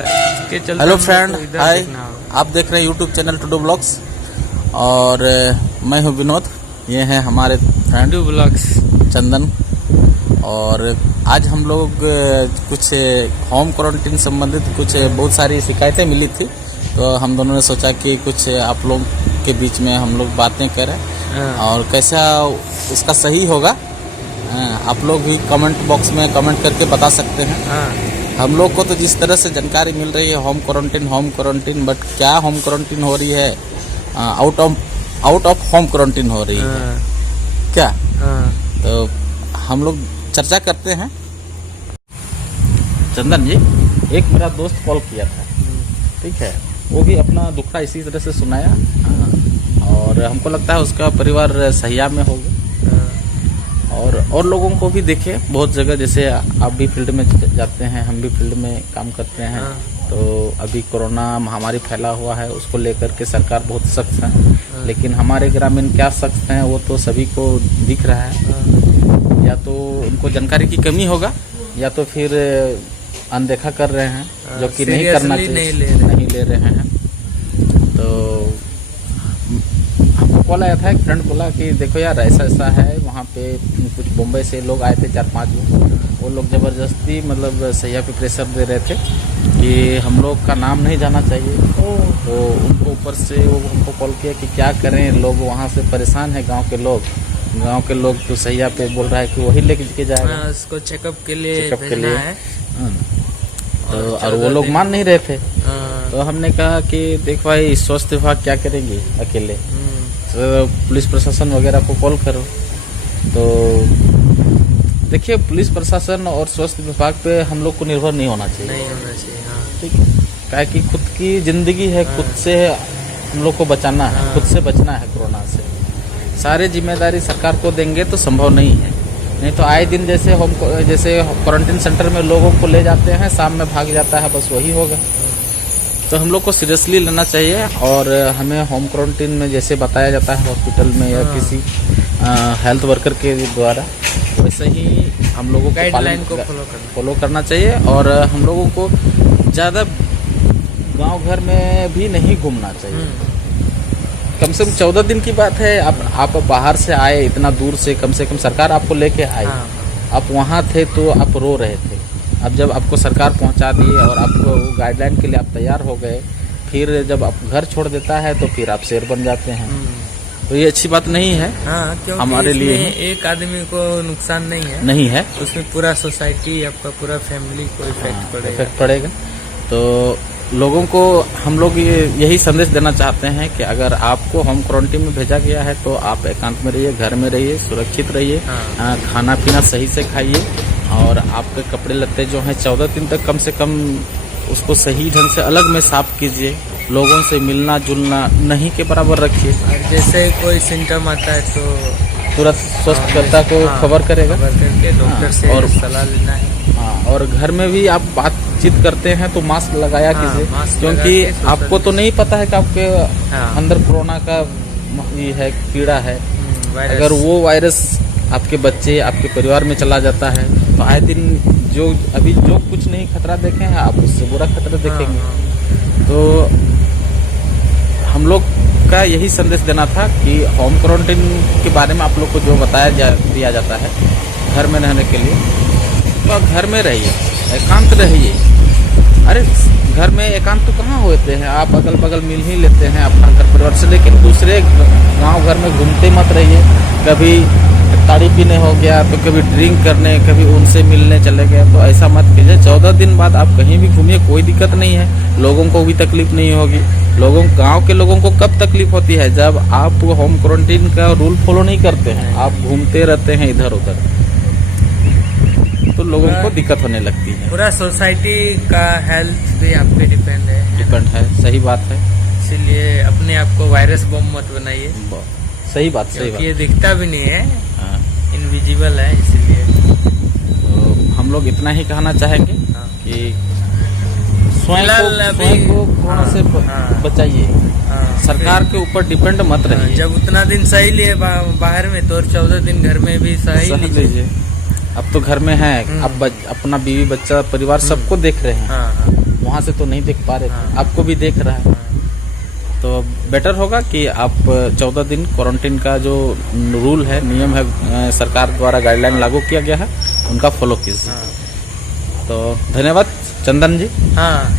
के चलते hello friend, हाय। आप देख रहे हैं यूट्यूब चैनल टुडू ब्लॉग्स और मैं हूं विनोद। ये हैं हमारे फ्रेंड टुडू ब्लॉग्स चंदन। और आज हम लोग कुछ होम क्वारंटीन संबंधित कुछ बहुत सारी शिकायतें मिली थी, तो हम दोनों ने सोचा कि कुछ आप लोग के बीच में हम लोग बातें करें और कैसा उसका सही होगा। आप लोग भी कमेंट बॉक्स में कमेंट करके बता सकते हैं। हम लोग को तो जिस तरह से जानकारी मिल रही है होम क्वारंटीन, बट क्या होम क्वारंटीन हो रही है, आउट ऑफ होम क्वारंटीन हो रही है क्या? तो हम लोग चर्चा करते हैं। चंदन जी, एक मेरा दोस्त कॉल किया था, ठीक है, वो भी अपना दुखड़ा इसी तरह से सुनाया और हमको लगता है उसका परिवार सहिया में होगा। और लोगों को भी देखे बहुत जगह, जैसे आप भी फील्ड में जाते हैं, हम भी फील्ड में काम करते हैं। तो अभी कोरोना महामारी फैला हुआ है, उसको लेकर के सरकार बहुत सख्त है, लेकिन हमारे ग्रामीण क्या सख्त हैं वो तो सभी को दिख रहा है। या तो उनको जानकारी की कमी होगा या तो फिर अनदेखा कर रहे हैं, जो कि नहीं करना चाहिए, नहीं ले रहे हैं। तो हमको कॉल आया था, एक फ्रेंड बोला कि देखो यार ऐसा ऐसा है, वहाँ पे कुछ मुंबई से लोग आए थे 4-5 लोग, वो लोग ज़बरदस्ती मतलब सैया पे प्रेशर दे रहे थे कि हम लोग का नाम नहीं जाना चाहिए। तो उनको ऊपर से वो हमको कॉल किया कि क्या करें, लोग वहाँ से परेशान हैं, गांव के लोग तो सैया पे बोल रहा है कि वही लेके जाएगा, उसको चेकअप के लिए भेजना है। तो और वो लोग मान नहीं रहे थे। तो हमने कहा कि देख भाई, स्वास्थ्य विभाग क्या करेंगे अकेले, तो पुलिस प्रशासन वगैरह को कॉल करो। तो देखिए, पुलिस प्रशासन और स्वास्थ्य विभाग पे हम लोग को निर्भर नहीं होना चाहिए, ठीक है, क्या कि खुद की जिंदगी है, खुद से हम लोग को बचाना है, खुद से बचना है कोरोना से। सारे जिम्मेदारी सरकार को देंगे तो संभव नहीं है। नहीं तो आए दिन जैसे क्वारंटीन सेंटर में लोगों को ले जाते हैं, शाम में भाग जाता है, बस वही होगा। तो हम लोग को सीरियसली लेना चाहिए और हमें होम क्वारंटीन में जैसे बताया जाता है हॉस्पिटल में या किसी हेल्थ वर्कर के द्वारा, वैसे ही हम लोगों को गाइडलाइन को फॉलो करना चाहिए। और हम लोगों को ज़्यादा गांव घर में भी नहीं घूमना चाहिए। कम से कम 14 दिन की बात है, आप बाहर से आए इतना दूर से कम सरकार आपको लेके आई। आप वहाँ थे तो आप रो रहे थे, अब जब आपको सरकार पहुँचा दी और आपको गाइडलाइन के लिए आप तैयार हो गए, फिर जब आप घर छोड़ देता है तो फिर आप शेर बन जाते हैं। तो ये अच्छी बात नहीं है हमारे लिए। एक आदमी को नुकसान नहीं है, उसमें पूरा सोसाइटी, आपका पूरा फैमिली को इफेक्ट पड़ेगा। तो लोगों को हम लोग यही संदेश देना चाहते हैं कि अगर आपको होम क्वारंटीन में भेजा गया है तो आप एकांत में रहिए, घर में रहिए, सुरक्षित रहिए, खाना पीना सही से खाइए और आपके कपड़े लत्ते जो हैं 14 दिन तक कम से कम उसको सही ढंग से अलग में साफ कीजिए। लोगों से मिलना जुलना नहीं के बराबर रखिए। जैसे कोई सिम्टम आता है तो तुरंत स्वास्थ्यकर्ता को खबर करेगा, करके डॉक्टर से और सलाह लेना है। और घर में भी आप बातचीत करते हैं तो मास्क लगाया कीजिए, क्योंकि आपको तो नहीं पता है कि आपके अंदर कोरोना का ये है, कीड़ा है। अगर वो वायरस आपके बच्चे, आपके परिवार में चला जाता है तो आए दिन जो कुछ नहीं खतरा देखे हैं, आप उससे बुरा खतरा देखेंगे। तो हम लोग का यही संदेश देना था कि होम क्वारंटीन के बारे में आप लोग को जो दिया जाता है घर में रहने के लिए, तो आप घर में रहिए, एकांत रहिए। अरे घर में एकांत तो कहाँ होते हैं, आप अगल बगल मिल ही लेते हैं अपना घर परिवार से, लेकिन दूसरे गांव घर में घूमते मत रहिए। कभी ताड़ी पीने हो गया तो कभी ड्रिंक करने, कभी उनसे मिलने चले गए, तो ऐसा मत कीजिए। 14 दिन बाद आप कहीं भी घूमिए, कोई दिक्कत नहीं है, लोगों को भी तकलीफ नहीं होगी। गांव के लोगों को कब तकलीफ होती है, जब आप होम क्वारंटीन का रूल फॉलो नहीं करते हैं, आप घूमते रहते हैं इधर उधर, तो लोगों को दिक्कत होने लगती है। पूरा सोसाइटी का हेल्थ भी आप पे डिपेंड है। सही बात है। इसीलिए अपने आप को वायरस बम मत बनाइए। सही बात। ये दिखता भी नहीं है, इनविजिबल है, इसलिए तो हम लोग इतना ही कहना चाहेंगे कि स्वयं को कोरोना से बचाइए, सरकार के ऊपर डिपेंड मत रहिए। जब उतना दिन सही लिए बाहर में तो 14 दिन घर में भी सही लीजिए। अब तो घर में है, अब अपना बीवी बच्चा परिवार सबको देख रहे हैं। हाँ हाँ वहाँ से तो नहीं देख पा रहे थे, हाँ। आपको भी देख रहा है। तो बेटर होगा कि आप 14 दिन क्वारंटीन का जो रूल है, नियम है, सरकार द्वारा गाइडलाइन लागू किया गया है, उनका फॉलो कीजिए। तो धन्यवाद चंदन जी। हाँ